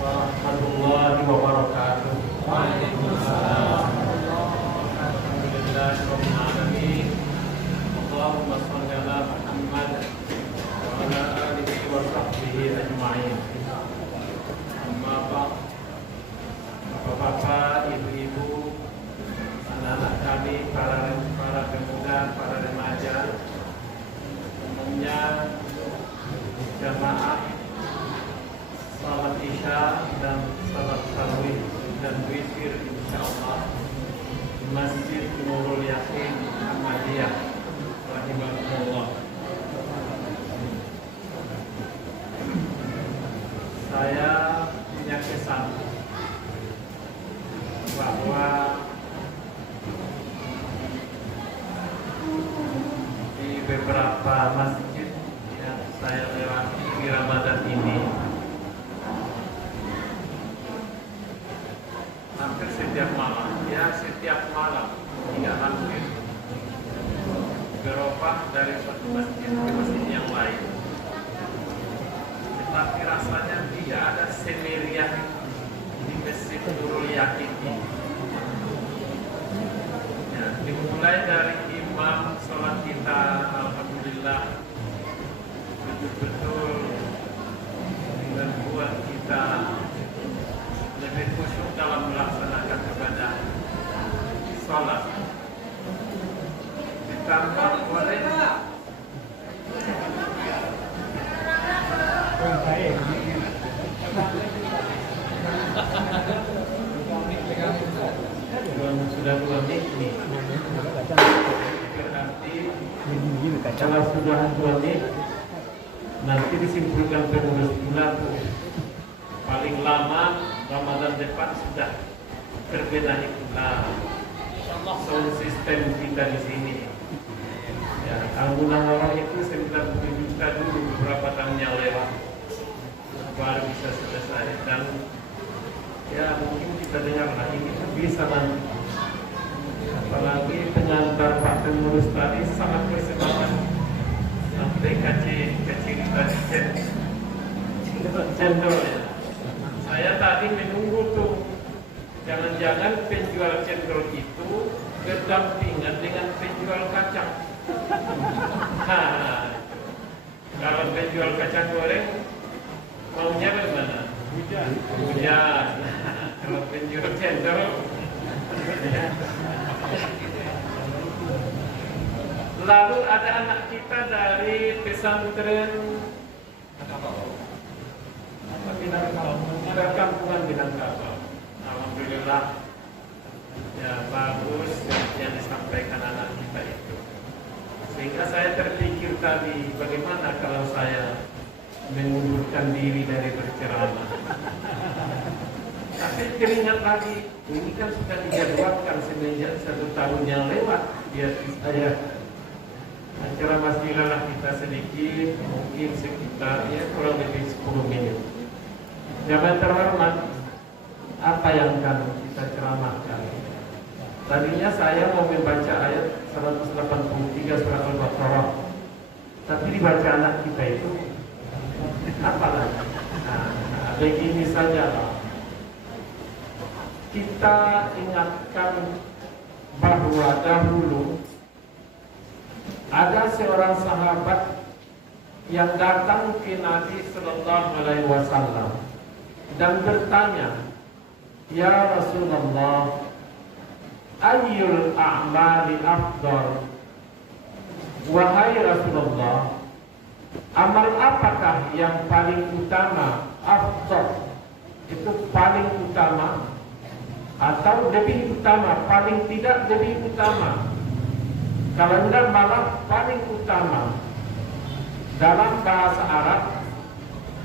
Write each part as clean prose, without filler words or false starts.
warahmatullahi wabarakatuh. Waalaikumsalam. Alhamdulillahirabbil alamin. Allahumma shalli ala Muhammad wa ala alihi wa sahbihi ajma'in. Amma ba'd. Bapak-bapak, ibu-ibu, anak-anak kami, para pemuda, para remaja, umumnya jamaah salat isya dan salat tarawih dan witir insyaallah di Masjid Nurul Yakin Ahmadiyah rahimahullah. Saya punya kesan bahwa di beberapa masjid yang saya lewati di Ramadan ini, hampir setiap malam, tidak hampir, berubah dari satu masjid ke masjid yang lain, tetapi rasanya tidak ada semeriah di Masjid Nurul Yakin ini. Ya, dimulai dari imam sholat kita, alhamdulillah betul-betul membuat kita lebih khusyuk dalam melaksanakan ibadah sholat. Ditambah oleh sudah 2 menit nih. Berarti kalau sudah 2 menit nanti disimpulkan pengurus pula paling lama Ramadan depan sudah terbenahi pula sound system kita di sini. Ya, Al-Munawwarah itu 90 juta dulu beberapa tahun yang lewat baru bisa selesai, dan ya mungkin kita dengar lagi itu bisa nanti. Apalagi pengantar Pak Pengurus tadi sangat bersemangat sampai kecil tadi cendol ya. Saya tadi menunggu tuh, jangan-jangan penjual cendol itu berdampingan dengan penjual kacang. Nah, kalau penjual kacang goreng maunya bagaimana? Hujan. Kalau penjual cendol lalu ada anak kita dari pesantren Perkampungan Minangkabau. Alhamdulillah, ya bagus yang disampaikan anak kita itu. Sehingga saya terpikir tadi, bagaimana kalau saya mengundurkan diri dari berceramah. Tapi teringat lagi, ini kan sudah dijadwalkan semenjak 1 tahun yang lewat. Dia saya acara masjidlah kita sedikit, mungkin sekitar kurang lebih 10 menit. Jamaah terhormat, apa yang akan kita ceramahkan? Tadinya saya mau membaca ayat 183 surat Al-Baqarah, tapi dibaca anak kita itu apa lagi? Nah, begini saja lah. Kita ingatkan bahwa dahulu ada seorang sahabat yang datang ke Nabi Sallallahu Alaihi Wasallam dan bertanya, "Ya Rasulullah, ayyul a'mali afdal?" Wahai Rasulullah, amal apakah yang paling utama? Afdal itu paling utama, atau lebih utama, paling tidak lebih utama, kalau enggak malah paling utama. Dalam bahasa Arab,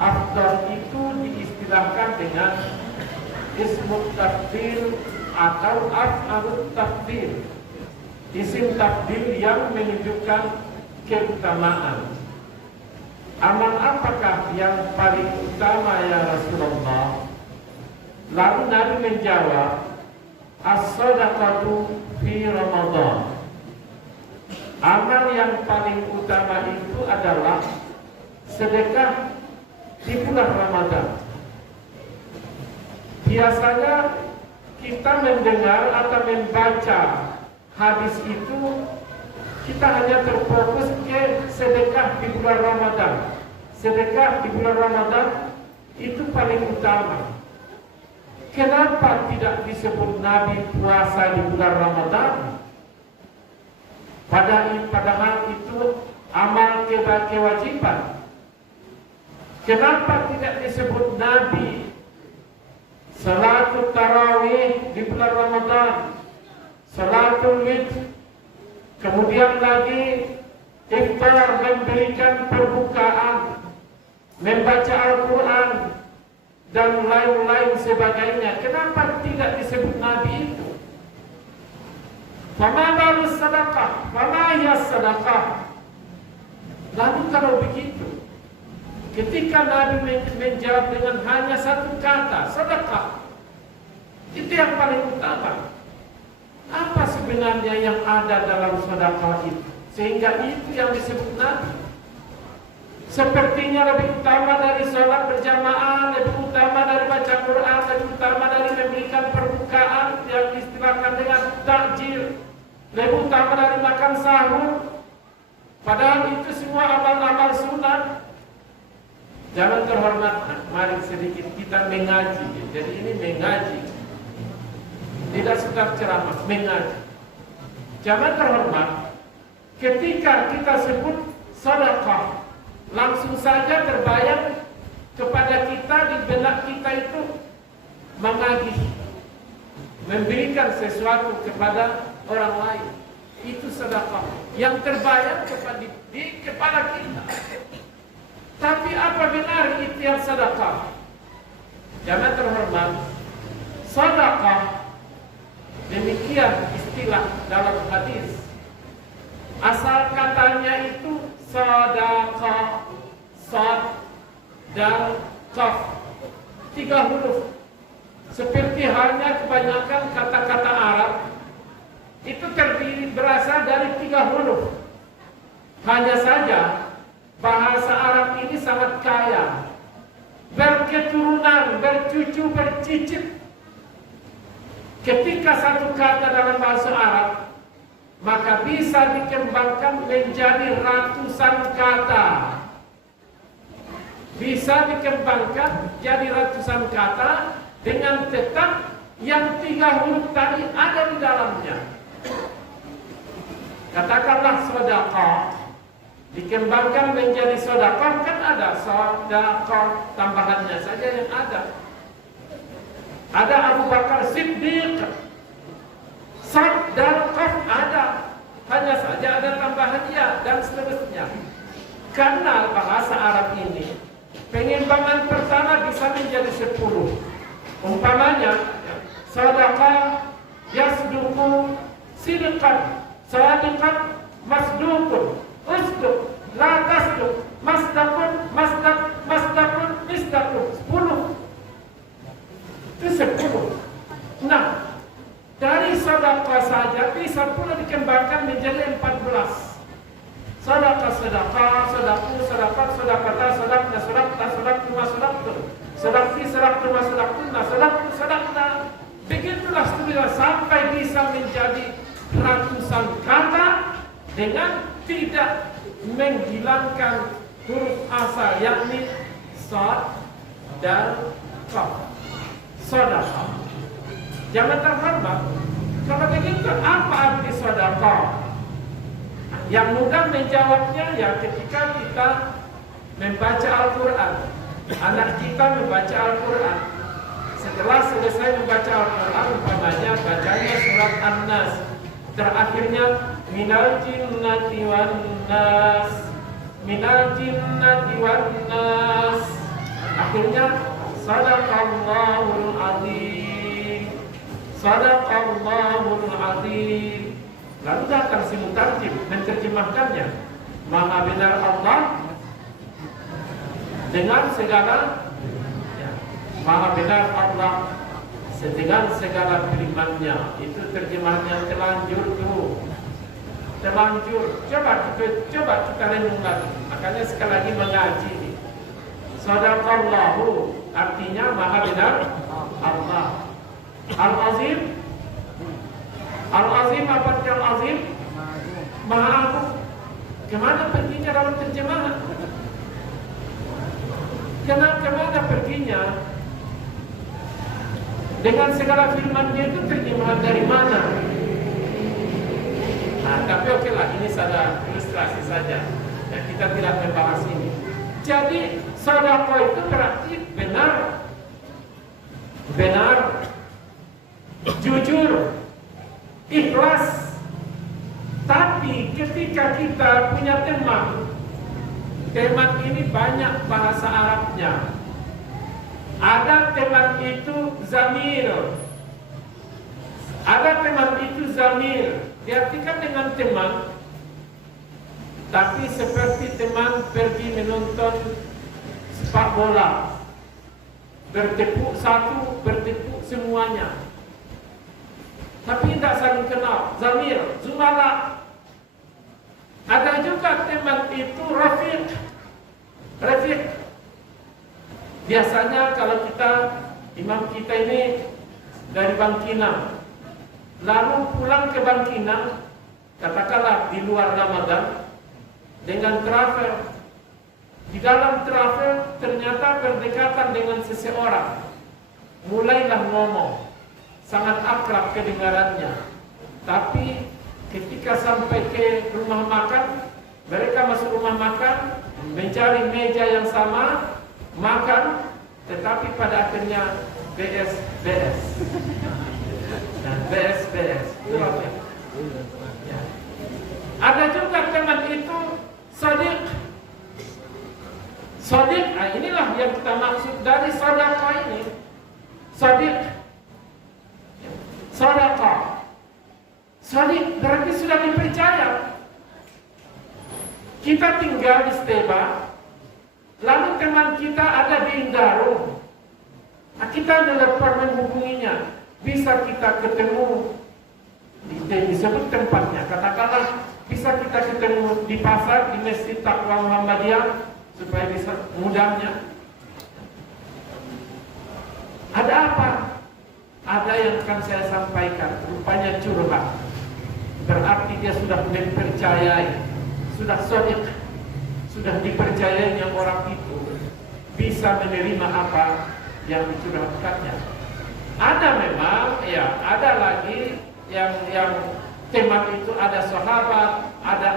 afdal itu diistilahkan dengan ismut tafdil atau af'alut tafdil, isim tafdil yang menunjukkan keutamaan. Amal apakah yang paling utama ya Rasulullah? Lalu Nabi menjawab, as-sadaqatu fi Ramadan. Amal yang paling utama itu adalah sedekah di bulan Ramadan. biasanya kita mendengar atau membaca hadis itu, kita hanya terfokus ke sedekah di bulan Ramadan. Sedekah di bulan Ramadan itu paling utama. Kenapa tidak disebut Nabi puasa di bulan Ramadan? Padahal itu amal kewajiban. Kenapa tidak disebut Nabi salatul tarawih di bulan Ramadan, salatul Id, kemudian lagi iftar, memberikan perbukaan, membaca Al-Quran, dan lain-lain sebagainya? Kenapa tidak disebut Nabi itu? Fama baru sedekah, fama hiya sedekah. Lalu kalau begitu, ketika Nabi menjawab dengan hanya satu kata, sedekah, itu yang paling utama. Apa sebenarnya yang ada dalam sedekah itu sehingga itu yang disebut Nabi? Sepertinya lebih utama dari sholat berjamaah, lebih utama dari baca Quran, lebih utama dari memberikan perbukaan yang istilahkan dengan takjil, lebih utama dari makan sahur. Padahal itu semua amal-amal sunat. Jangan terhormat, mari sedikit kita mengaji. Jadi ini mengaji, tidak sekedar ceramah, mengaji. Jangan terhormat, ketika kita sebut sedekah, langsung saja terbayang kepada kita di benak kita itu mengagih, memberikan sesuatu kepada orang lain. Itu sedekah yang terbayang di kepala kita. Tapi apa benar itu yang sedekah? Jangan terhormat, sedekah demikian istilah dalam hadis. Asal katanya itu sedekah, sad dan kaf, 3 huruf. Seperti halnya kebanyakan kata-kata Arab itu berasal dari 3 huruf. Hanya saja bahasa Arab ini sangat kaya, berketurunan, bercucu, bercicit. Ketika satu kata dalam bahasa Arab, maka bisa dikembangkan menjadi ratusan kata. Bisa dikembangkan jadi ratusan kata dengan tetap yang 3 huruf tadi ada di dalamnya. Katakanlah sedekah, dikembangkan menjadi sedekah, kan ada sedekah, tambahannya saja yang ada. Ada Abu Bakar Siddiq, sad dan qaf ada, hanya saja ada tambahan ya dan seterusnya. Karena bahasa Arab ini pengimbangan pertama bisa menjadi 10. Umpamanya sedekah yasduqu sidqan, sadiqan masduqun, usduq la tasduq, masdaqun masdaqun misdaqun. 10. Itu 10. Nah, dari sedekah saja bisa pula dikembangkan menjadi 14. Sedekah, sedekah, sedekah, sedekah, sedekah, sedekah, sedekah, sedekah, sedekah, sedekah, sedekah, sedekah, sedekah, sedekah. Begitulah seterusnya sampai bisa menjadi ratusan kata dengan tidak menghilangkan huruf asal, yakni sad dan qaf. Sedekah. Jangan terhormat. Kalau begitu apa arti sedekah? Yang mudah menjawabnya ya ketika kita membaca Al-Quran. Anak kita membaca Al-Quran. Setelah selesai membaca Al-Quran, umpamanya bacanya surat An-Nas, terakhirnya minal jinnati wan nas, minal jinnati wan nas, akhirnya sadaqallahul azim, sadaqallahul azim. Lalu datang si mutarjim menerjemahkannya, Maha benar Allah dengan segala ya, Maha benar Allah dengan segala firman-Nya. Itu terjemahannya terlanjur tuh. Terlanjur. Coba kita renung lagi. Makanya sekali lagi mengaji. Sadaqallahu artinya maha benar Allah. Al-Azim, Al-Azim apa arti Al-Azim? Maha agung. Kemana perginya dalam terjemahan? Kemana perginya? Dengan segala firman-Nya itu terjemahan dari mana? Nah, tapi oke lah, ini saja ilustrasi saja. Ya, kita tidak membahas ini. Jadi, sedekah itu berarti benar, jujur, ikhlas. Tapi ketika kita punya teman ini banyak bahasa Arabnya. Ada teman itu zamir, ada teman itu zamir. Diartikan dengan teman, tapi seperti teman pergi menonton sepak bola, bertepuk satu, bertepuk semuanya, tapi tidak saling kenal. Zamir, zumala. Ada juga teman itu rafiq. Biasanya kalau imam kita ini dari Bangkinang, lalu pulang ke Bangkinang, katakanlah di luar Ramadan, dengan travel. Di dalam travel ternyata berdekatan dengan seseorang, mulailah ngomong, sangat akrab kedengarannya. Tapi ketika sampai ke rumah makan, mereka masuk rumah makan, mencari meja yang sama, makan, tetapi pada akhirnya BS. Dan BS. Ya. Ada juga teman itu sadiq. Nah inilah yang kita maksud dari sedekah ini. Sadiq berarti sudah dipercaya. Kita tinggal di Steba, lalu teman kita ada di Indarung. Nah, kita telepon menghubunginya, bisa kita ketemu disebut tempatnya. Katakanlah bisa kita ketemu di pasar, di Masjid Taqwa Muhammadiyah, supaya bisa mudahnya. Ada apa? Ada yang akan saya sampaikan, rupanya curhat. Berarti dia sudah mempercayai, sudah shadiq, sudah dipercayainya orang itu bisa menerima apa yang dicurhatkannya. Ada memang, ya, ada lagi yang teman itu ada sahabat, ada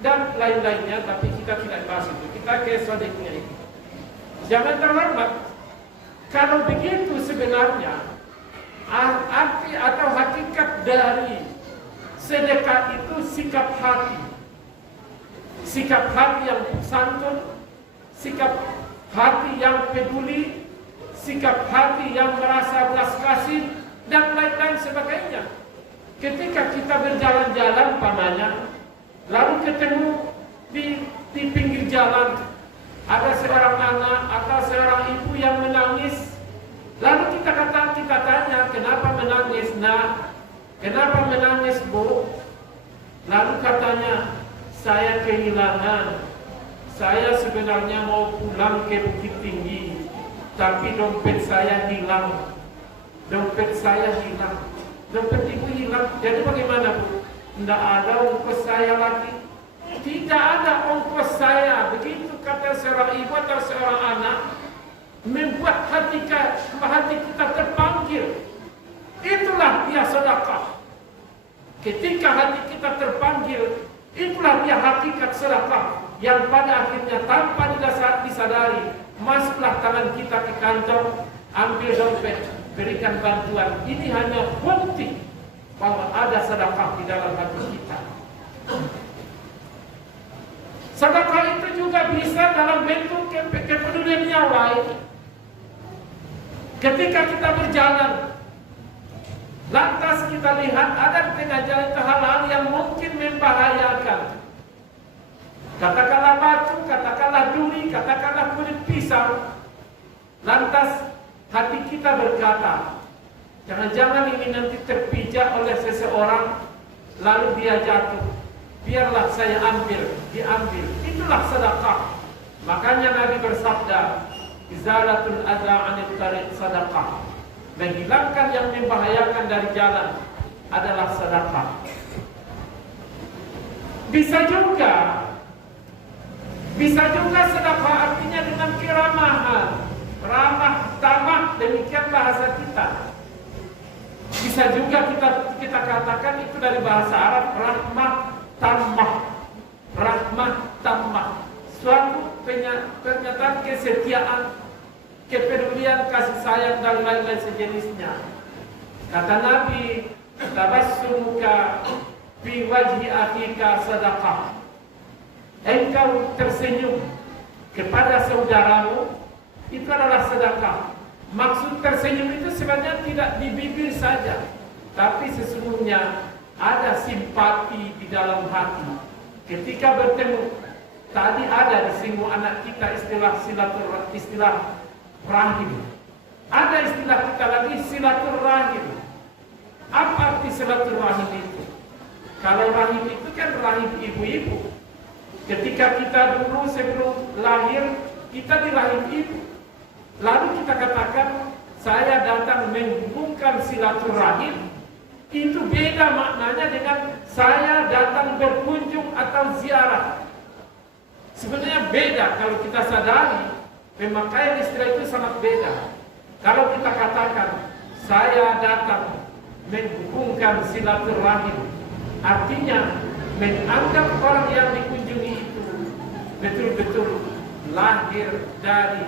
dan lain-lainnya, tapi kita tidak bahas itu. Kita ke shadiqnya itu. Jangan terlambat. Kalau begitu sebenarnya arti atau hakikat dari sedekah itu sikap hati. Sikap hati yang santun, sikap hati yang peduli, sikap hati yang merasa belas kasih, dan lain-lain sebagainya. Ketika kita berjalan-jalan pamannya, lalu ketemu di pinggir jalan, ada seorang anak atau seorang ibu yang menangis, lalu kita tanya, kenapa menangis nak? Kenapa menangis bu? Lalu katanya, saya kehilangan. Saya sebenarnya mau pulang ke Bukit Tinggi, tapi dompet saya hilang. Dompet ibu hilang. Jadi bagaimana bu? Tidak ada ongkos saya lagi. Tidak ada ongkos saya. Begitu kata seorang ibu atau seorang anak, membuat hati kita terpanggil. Itulah dia sedekah. Ketika hati kita terpanggil, itulah dia hakikat sedekah, yang pada akhirnya tanpa disadari masuklah tangan kita ke kantong, ambil dompet, berikan bantuan. Ini hanya bukti bahwa ada sedekah di dalam hati kita. Sedekah itu juga bisa dalam bentuk kepedulian yang lain. Ketika kita berjalan, lantas kita lihat ada di tengah jalan hal-hal yang mungkin membahayakan. Katakanlah batu, katakanlah duri, katakanlah kulit pisau. Lantas hati kita berkata, jangan-jangan ini nanti terpijak oleh seseorang, lalu dia jatuh. Biarlah saya diambil. Itulah sedekah. Makanya Nabi bersabda, izalatul adza 'anil tariq sadaqah. Menghilangkan yang membahayakan dari jalan adalah sedekah. Bisa juga sedekah artinya dengan keramahan, ramah tamah, demikian bahasa kita. Bisa juga kita katakan itu dari bahasa Arab rahmah tamah, suatu pernyataan kesetiaan, kepedulian, kasih sayang dan lain-lain sejenisnya. Kata Nabi, tabassumuka fi wajhi akhika sadaqah. Engkau tersenyum kepada saudaramu itu adalah sedekah. Maksud tersenyum itu sebenarnya tidak di bibir saja, tapi sesungguhnya ada simpati di dalam hati. Ketika bertemu, tadi ada disinggung anak kita istilah rahim. Ada istilah kita lagi silaturahim. Apa arti silaturahim itu? Kalau rahim itu kan rahim ibu-ibu. Ketika kita dulu sebelum lahir, kita di rahim ibu. Lalu kita katakan, saya datang menghubungkan silaturahim. Itu beda maknanya dengan saya datang berkunjung atau ziarah. Sebenarnya beda kalau kita sadari. Pemakaian istilah itu sangat beda. Kalau kita katakan saya datang menghubungkan silaturahim, artinya menganggap orang yang dikunjungi itu betul-betul lahir dari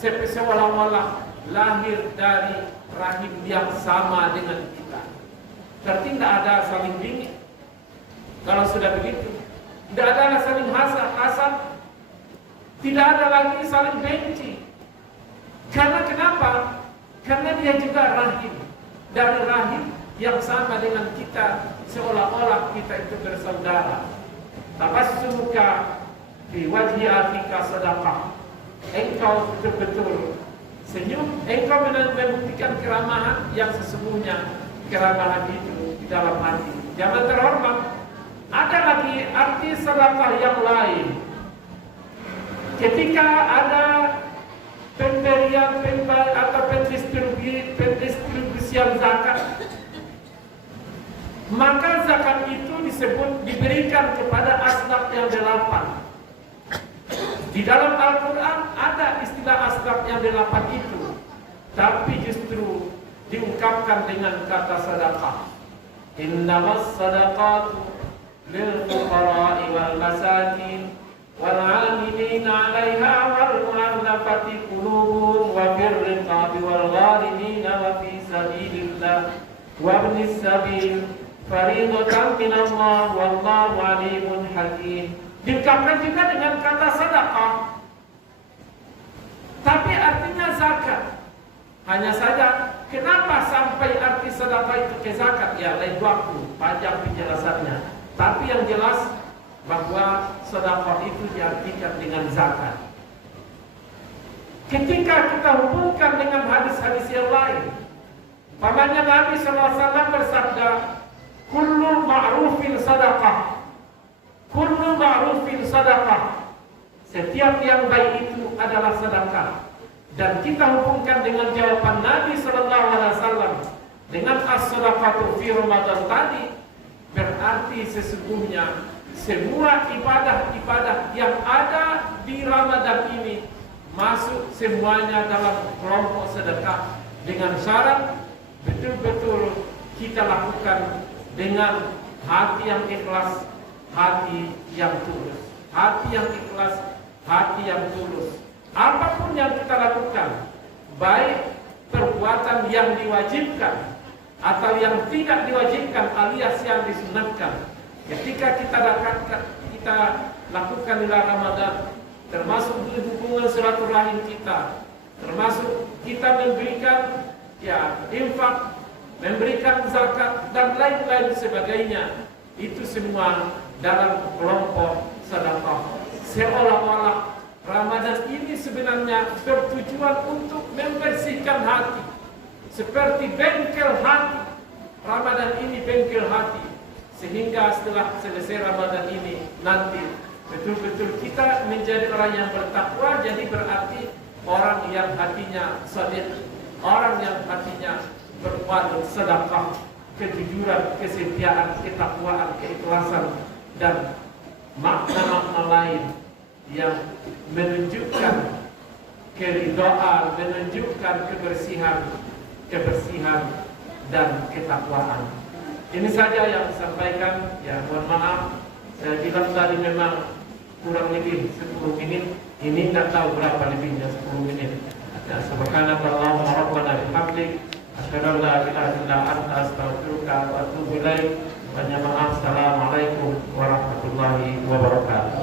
seolah-olah lahir dari rahim yang sama dengan kita. Berarti tidak ada saling bingit. Kalau sudah begitu, tidak ada saling hasad. Tidak ada lagi saling benci. Karena kenapa? Karena dia juga rahim. Dari rahim yang sama dengan kita, seolah-olah kita itu bersaudara. Tabassumuka fi wajhi akhika sadaqah. Engkau betul-betul senyum, engkau membuktikan keramahan yang sesungguhnya keramahan itu di dalam hati. Jangan terhormat. Ada lagi arti sedekah yang lain. Ketika ada pemberian atau pendistribusian zakat, maka zakat itu disebut diberikan kepada asnaf yang 8. Di dalam Al-Quran ada istilah asnaf yang 8 itu, tapi justru diungkapkan dengan kata sedekah. Innamas sadaqatu lil fuqara'i wal masakin wal 'amilina 'alaiha wal mu'allafati qulubuhum wa fir riqabi wal gharimina wa fi sabilillah wa ibnis sabil fariidatan minallah wallahu 'alimun hakim. Diungkapkan juga dengan kata sedekah, tapi artinya zakat. Hanya saja kenapa sampai arti sedekah itu ke zakat? Ya lain waktu panjang penjelasannya. Tapi yang jelas bahwa sedekah itu diartikan dengan zakat. Ketika kita hubungkan dengan hadis-hadis yang lain, pamannya Nabi SAW bersabda, kullu ma'rufin sadaqah, kullu ma'rufin sadaqah. Setiap yang baik itu adalah sedekah. Dan kita hubungkan dengan jawaban Nabi SAW dengan as-sadaqatu fi Ramadan tadi, berarti sesungguhnya semua ibadah-ibadah yang ada di Ramadan ini masuk semuanya dalam kelompok sedekah, dengan syarat betul-betul kita lakukan dengan hati yang ikhlas, hati yang tulus. Hati yang ikhlas, hati yang tulus. Apapun yang kita lakukan, baik perbuatan yang diwajibkan atau yang tidak diwajibkan alias yang disunatkan, ketika kita lakukan di Ramadan, termasuk hubungan silaturahim kita, termasuk kita memberikan infak, memberikan zakat dan lain-lain sebagainya, itu semua dalam kelompok sedekah. Seolah-olah Ramadan ini sebenarnya bertujuan untuk membersihkan hati, seperti bengkel hati. Ramadan ini bengkel hati, sehingga setelah selesai Ramadan ini nanti betul-betul kita menjadi orang yang bertakwa. Jadi berarti orang yang hatinya shadiq, orang yang hatinya berbuat sedekah, kejujuran, kesetiaan, ketakwaan, keikhlasan, dan makna-makna lain yang menunjukkan keridhaan, menunjukkan kebersihan dan ketakwaan. Ini saja yang disampaikan. Ya, mohon maaf, saya bilang tadi memang kurang lebih 10 menit. Ini tidak tahu berapa lebihnya 10 menit. Ya, subhanakallahumma rabbana bihamdik, asyhadu an la ilaha illa anta, astaghfiruka wa atubu ilaik. Banyak maaf. Assalamualaikum warahmatullahi wabarakatuh.